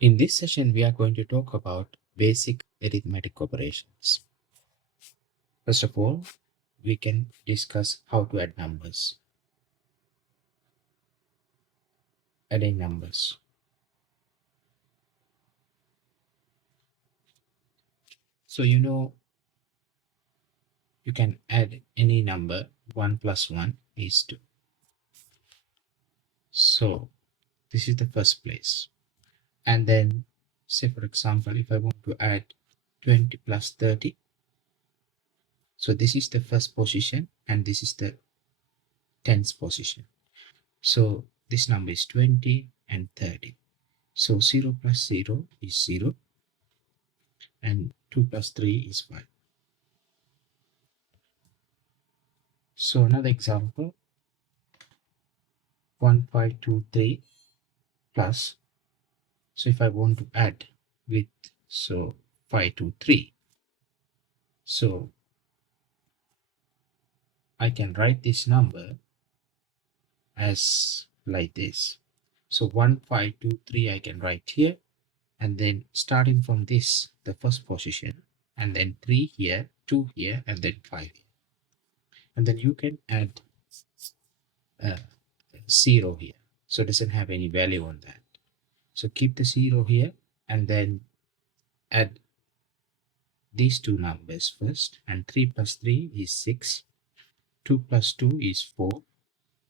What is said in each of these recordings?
In this session, we are going to talk about basic arithmetic operations. First of all, we can discuss how to add numbers. Adding numbers. So you can add any number. 1 plus 1 is 2. So this is the first place. And then, say for example, if I want to add 20 plus 30, so this is the first position and this is the tens position. So this number is 20 and 30. So 0 plus 0 is 0 and 2 plus 3 is 5. So another example, 1523 plus, so if I want to add with, so 523, so I can write this number as like this. So 1523 I can write here, and then starting from this, the first position, and then 3 here, 2 here, and then 5 here. And then you can add 0 here, so it doesn't have any value on that. So keep the 0 here and then add these two numbers first, and 3 plus 3 is 6, 2 plus 2 is 4,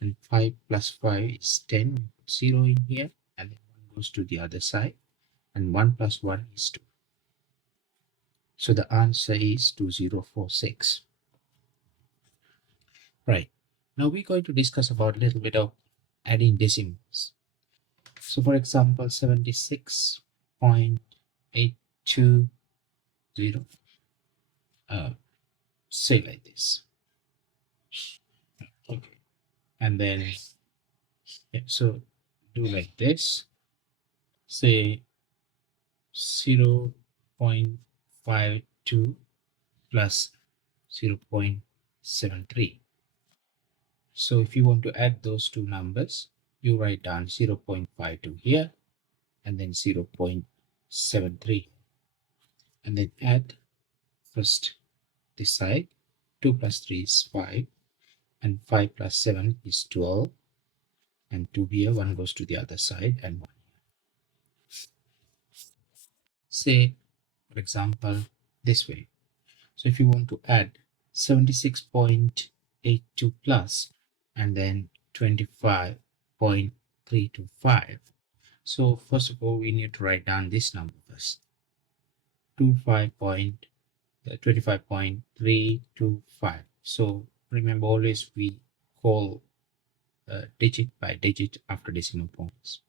and 5 plus 5 is 10. 0 in here, and then 1 goes to the other side, and 1 plus 1 is 2. So the answer is 2046. Right. Now we're going to discuss about a little bit of adding decimals. So for example, 76.820, say like this. Okay. And then, yeah, so do like this. Say 0.52 plus 0.73. So if you want to add those two numbers, you write down 0.52 here and then 0.73, and then add first this side. 2 plus 3 is 5, and 5 plus 7 is 12, and 2 here, 1 goes to the other side, and 1 here. Say for example this way. So if you want to add 76.82 plus and then 25.325, so first of all we need to write down this number first. 25.325. So remember, always we call digit by digit after decimal points.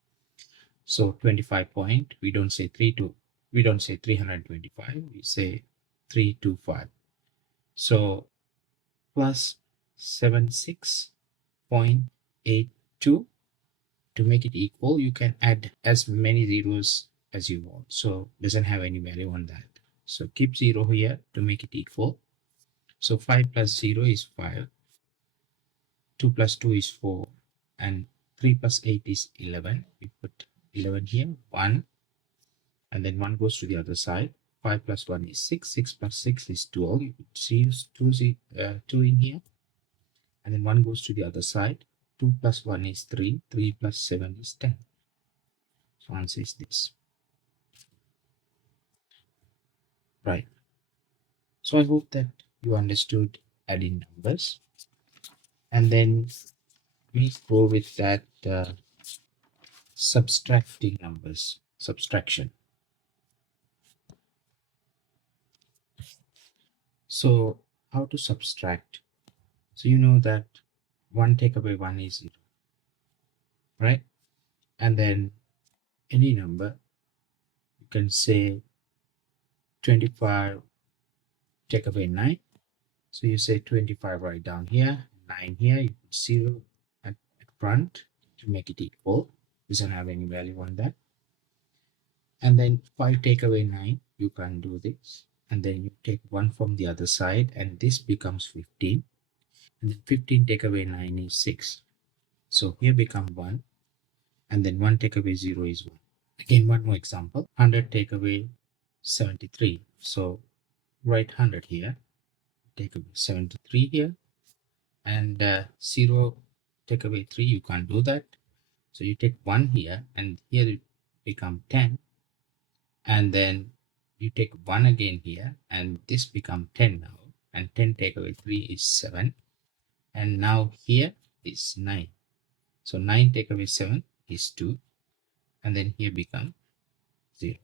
So 25 point, we don't say 325, we say 325. So plus 76.82. To make it equal, you can add as many zeros as you want, so doesn't have any value on that. So keep 0 here to make it equal. So 5 plus 0 is 5, 2 plus 2 is 4, and 3 plus 8 is 11. We put 11 here, 1, and then 1 goes to the other side. 5 plus 1 is 6, 6 plus 6 is 12. You put 2 in here, and then 1 goes to the other side. 2 plus 1 is 3, 3 plus 7 is 10. So answer is this. Right. So I hope that you understood adding numbers. And then we go with that subtracting numbers, subtraction. So how to subtract? So you know that 1 take away 1 is 0, right? And then any number, you can say 25 take away 9. So you say 25 right down here, 9 here, you put 0 at front to make it equal. Doesn't have any value on that. And then 5 take away 9, you can do this. And then you take 1 from the other side, and this becomes 15. And then 15 take away 9 is 6. So here become 1. And then 1 take away 0 is 1. Again, one more example. 100 take away 73. So write 100 here, take away 73 here, and 0 take away 3. You can't do that. So you take 1 here, and here it become 10. And then you take 1 again here, and this become 10 now. And 10 take away 3 is 7. And now here is 9. So 9 take away 7 is 2. And then here become 0.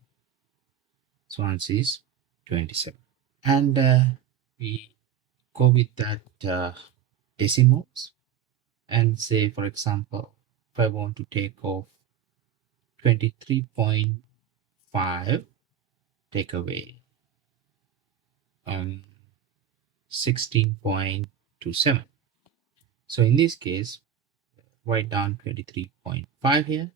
So answer is 27. And we go with that decimals and say, for example, if I want to take off 23.5, take away 16.27. So in this case, write down 23.5 here,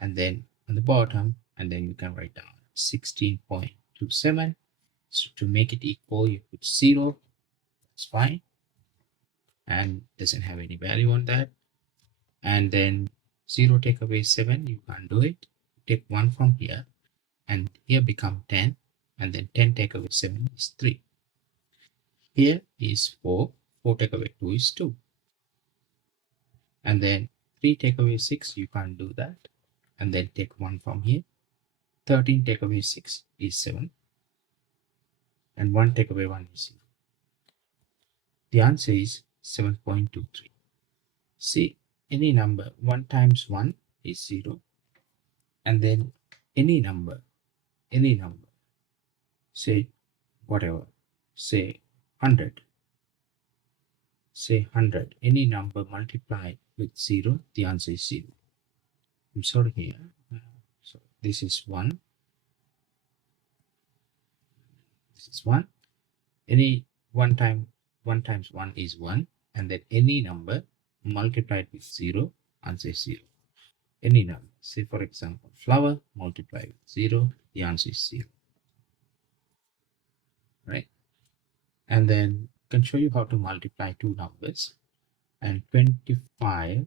and then on the bottom, and then you can write down 16.27. So to make it equal, you put 0. That's fine, and doesn't have any value on that. And then 0 take away 7, you can't do it. Take 1 from here, and here become 10, and then 10 take away 7 is 3. Here is 4. 4 take away 2 is 2. And then 3 take away 6, you can't do that. And then take 1 from here. 13 take away 6 is 7. And 1 take away 1 is 0. The answer is 7.23. See, any number 1 times 1 is 0. And then any number, say whatever, say 100. Say 100. Any number multiplied with 0, the answer is 0. I'm sorry here. So this is 1. This is 1. Any 1 times 1 is 1. And then any number multiplied with 0, answer is 0. Any number. Say for example, flower multiplied with 0, the answer is 0. Right? And then I can show you how to multiply two numbers. And 25,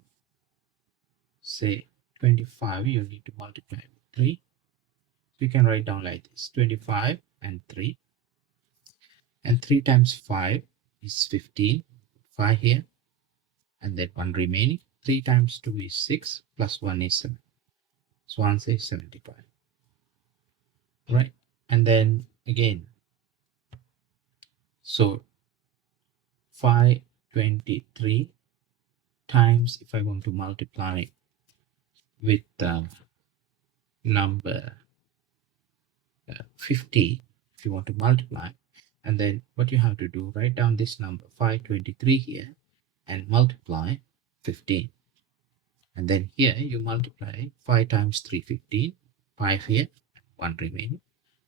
say 25, you need to multiply with 3. We can write down like this, 25 and 3. And 3 times 5 is 15. 5 here. And then 1 remaining. 3 times 2 is 6, plus 1 is 7. So answer is 75. Right? And then again, so 523 times, if I want to multiply with number 50, if you want to multiply, and then what you have to do, write down this number 523 here and multiply 15. And then here you multiply 5 times 3, 15, 5 here, 1 remaining.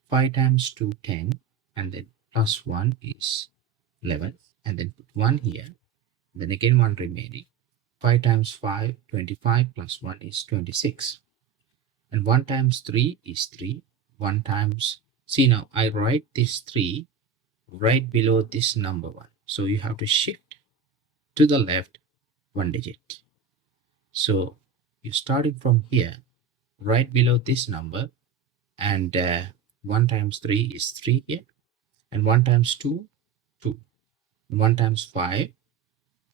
5 times 2, 10, and then plus 1 is 11, and then put 1 here, then again 1 remaining. 5 times 5, 25, plus 1 is 26. And 1 times 3 is 3. 1 times, see now I write this 3 right below this number 1. So you have to shift to the left 1 digit. So you're starting from here, right below this number, and 1 times 3 is 3 here, and 1 times 2, 2, and 1 times 5,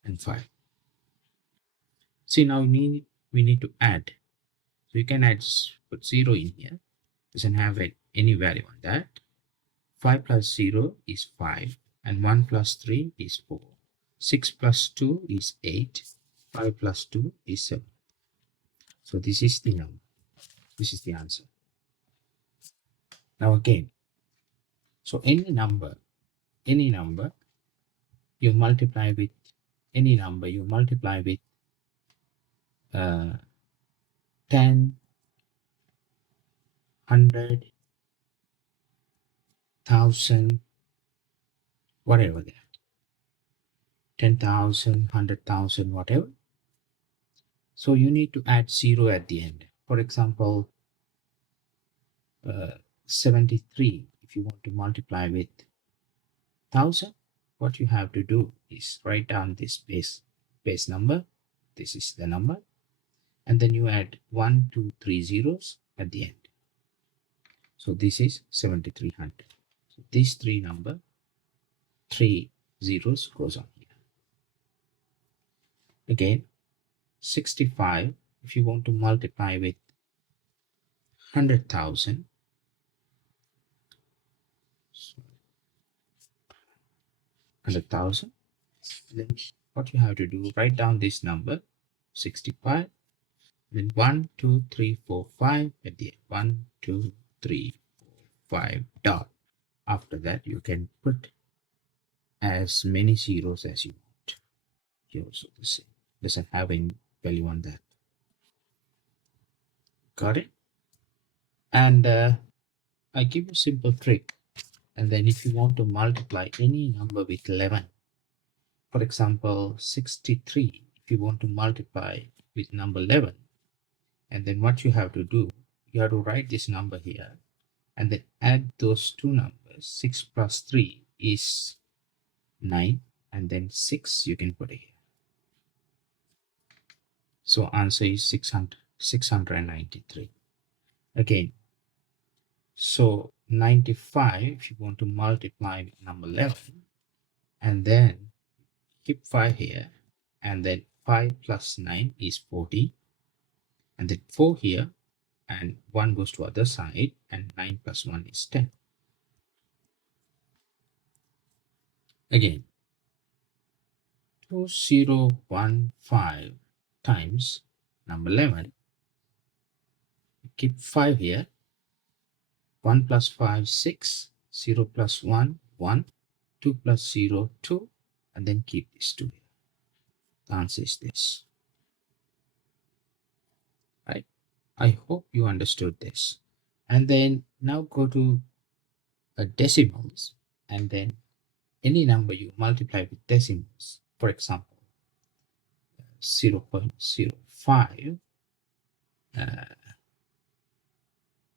and 5. See now we need to add. So you can add, put 0 in here, doesn't have any value on that. 5 plus 0 is 5, and 1 plus 3 is 4. 6 plus 2 is 8. 5 plus 2 is 7. So this is the number. This is the answer. Now again, so any number you multiply with, any number you multiply with 10, 100, 1,000, whatever that, 10,000, 100,000, whatever. So you need to add 0 at the end. For example, 73, if you want to multiply with 1,000, what you have to do is write down this base number. This is the number. And then you add 1, 2, 3 zeros. at the end. So this is 7300. So these three number, 3 zeros goes on here. Again, 65, if you want to multiply with 100,000, so 100,000, then what you have to do, write down this number, 65, then 1, 2, 3, 4, 5 at the end. 1, 2, 3, 4, 5 dot. After that, you can put as many zeros as you want. Here also the same. Doesn't have any value on that. Got it? And I give you a simple trick. And then if you want to multiply any number with 11, for example, 63, if you want to multiply with number 11, and then what you have to do, you have to write this number here and then add those two numbers. 6 plus 3 is 9, and then 6 you can put it here. So answer is 693. Again, so 95, if you want to multiply with number 11, and then keep 5 here, and then 5 plus 9 is 40, and then 4 here, and 1 goes to other side, and 9 plus 1 is 10. Again, 2015 times number 11, keep 5 here, 1 plus 5, 6, 0 plus 1, 1, 2 plus 0, 2, and then keep this 2 here. The answer is this. Right? I hope you understood this. And then now go to decimals, and then any number you multiply with decimals, for example, 0.05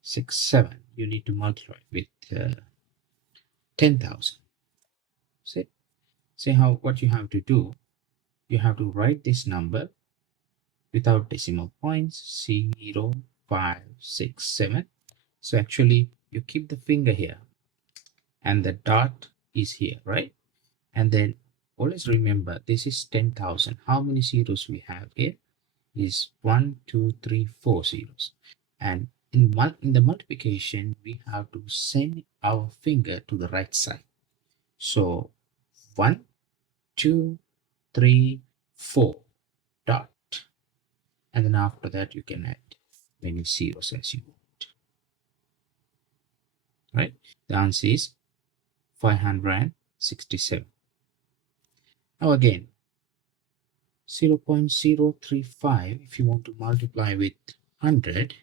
67, you need to multiply with 10,000. See how what you have to do, you have to write this number without decimal points, 0, 5, 6, 7. So actually you keep the finger here and the dot is here, right? And then always remember this is 10,000. How many zeros we have here is 1, 2, 3, 4 zeros. And in the multiplication, we have to send our finger to the right side. So 1, 2, 3, 4 dot. And then after that, you can add many zeros as you want. Right? The answer is 567. Now again, 0.035, if you want to multiply with 100,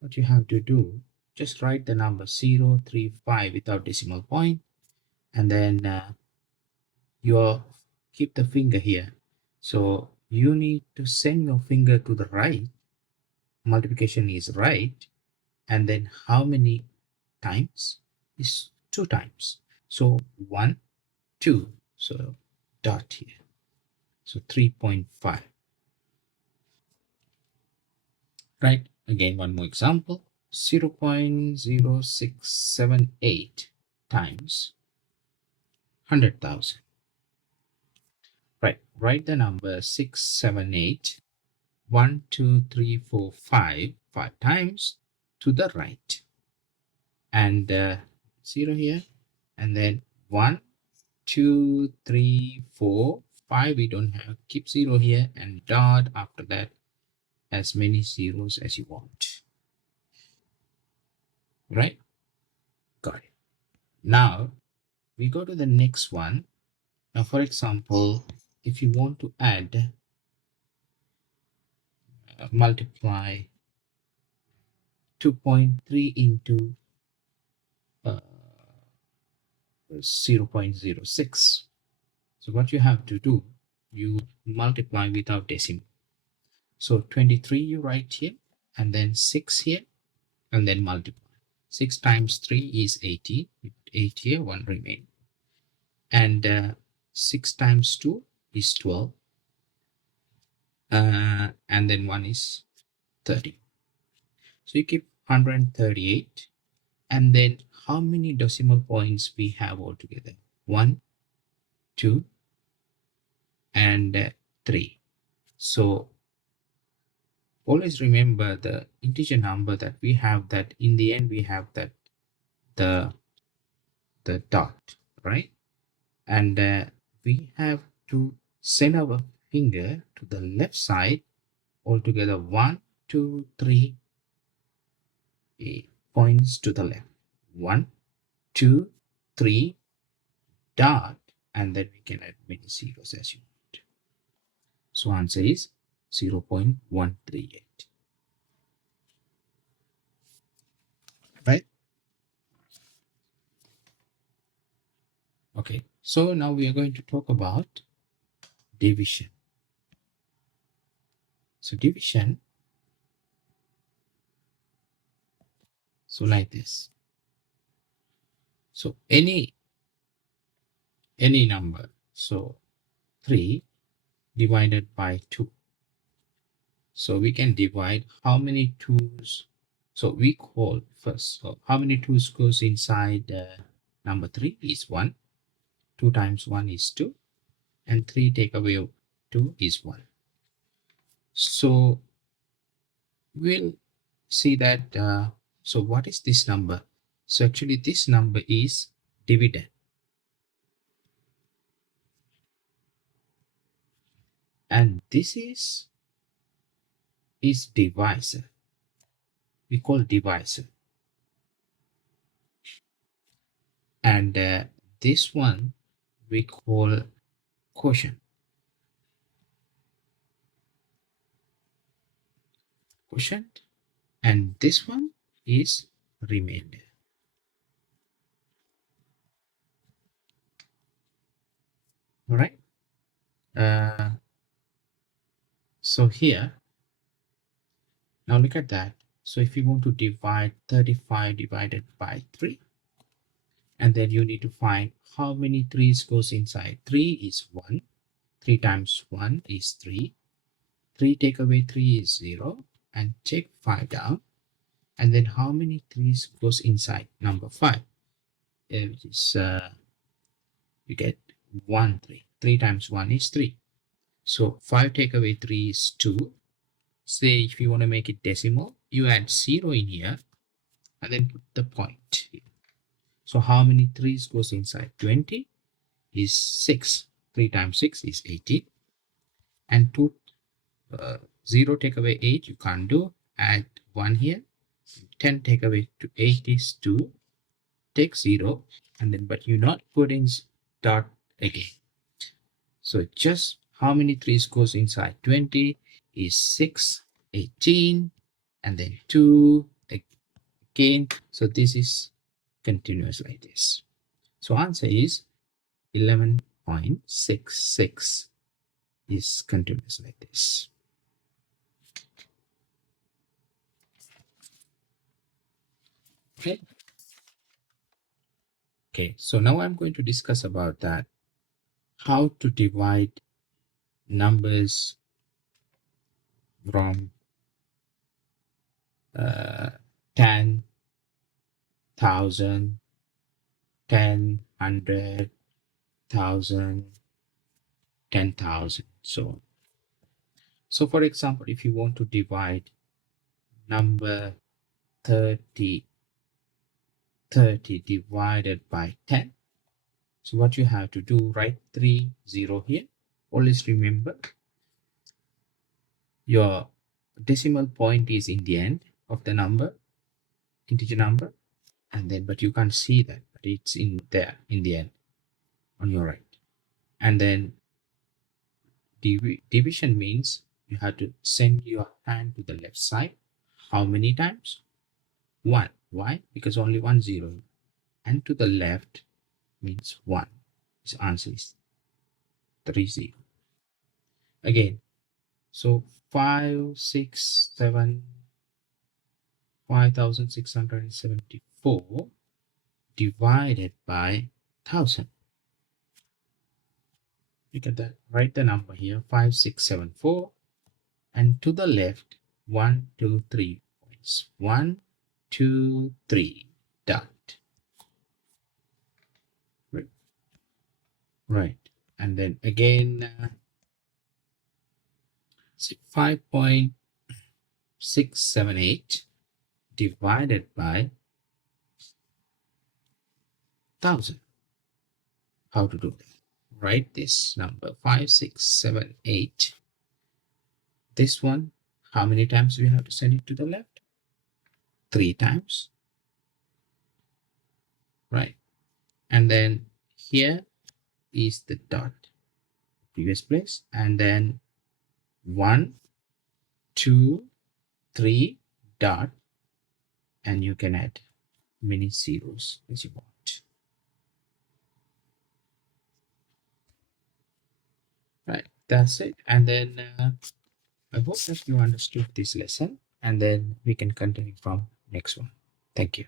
what you have to do, just write the number 035 without decimal point, and then you keep the finger here. So you need to send your finger to the right. Multiplication is right, and then how many times is 2 times. So 1, 2, so dot here. So 3.5. Right? Again, one more example. 0.0678 times 100,000. Right. Write the number 678, 1, 2, 3, 4, 5, 5 times to the right. And 0 here. And then 1, 2, 3, 4, 5. We don't have. Keep 0 here and dot after that. As many zeros as you want. Right? Got it. Now we go to the next one. Now, for example, if you want to add, multiply 2.3 into 0.06. So what you have to do, you multiply without decimal. So 23 you write here, and then 6 here, and then multiply. 6 times 3 is 18. 8 here, 1 remain. And 6 times 2 is 12. And then 1 is 30. So you keep 138. And then how many decimal points we have altogether? 1, 2, and 3. So always remember the integer number that we have, that in the end we have that the dot, right? And we have to send our finger to the left side altogether. 1, 2, 3 points to the left. 1, 2, 3 dot, and then we can add many zeros as you want. So answer is 0.138. Right? Okay, so now we are going to talk about division. So division, so like this. So any number, so 3 divided by 2. So we can divide how many 2's. So we call first, so how many 2's goes inside number 3 is 1. 2 times 1 is 2. And 3 take away 2 is 1. So we'll see that. So what is this number? So actually this number is dividend. And this is divisor. We call divisor. And this one we call quotient. Quotient. And this one is remainder. All right. So here, now look at that. So if you want to divide 35 divided by 3, and then you need to find how many 3's goes inside. 3 is 1. 3 times 1 is 3. 3 take away 3 is 0. And check 5 down. And then how many 3's goes inside number 5? Which is, you get 1, 3. 3 times 1 is 3. So 5 take away 3 is 2. Say if you want to make it decimal, you add 0 in here and then put the point here. So how many 3's goes inside? 20 is 6. 3 times 6 is 18. And 2, 0 take away 8, you can't do. Add 1 here. 10 take away 8 is 2. Take 0. And then, but you're not putting dot again. So just how many 3's goes inside? 20 is 6, 18, and then 2 again. So this is continuous like this. So answer is 11.66 is continuous like this. Okay. Okay, so now I'm going to discuss about that, how to divide numbers from 10, 1,000, 10, 100, 1,000, 10,000, so on. So for example, if you want to divide number 30 divided by 10, so what you have to do, write 3 0 here. Always remember your decimal point is in the end of the number, integer number, and then but you can't see that, but it's in there in the end on your right. And then division means you have to send your hand to the left side. How many times? 1. Why? Because only 1 0. And to the left means 1. This answer is 3 0. Again, so 5,674 divided by 1,000. Look at that. Write the number here, 5,674, and to the left 1, 2, 3 is 1, 2, 3, dot. Right. And then again, 5.678 divided by 1000. How to do that? Write this number 5678. This one, how many times we have to send it to the left? 3 times. Right. And then here is the dot, previous place, and then 1, 2, 3, dot, and you can add many zeros as you want. Right, that's it. And then I hope that you understood this lesson, and then we can continue from next one. Thank you.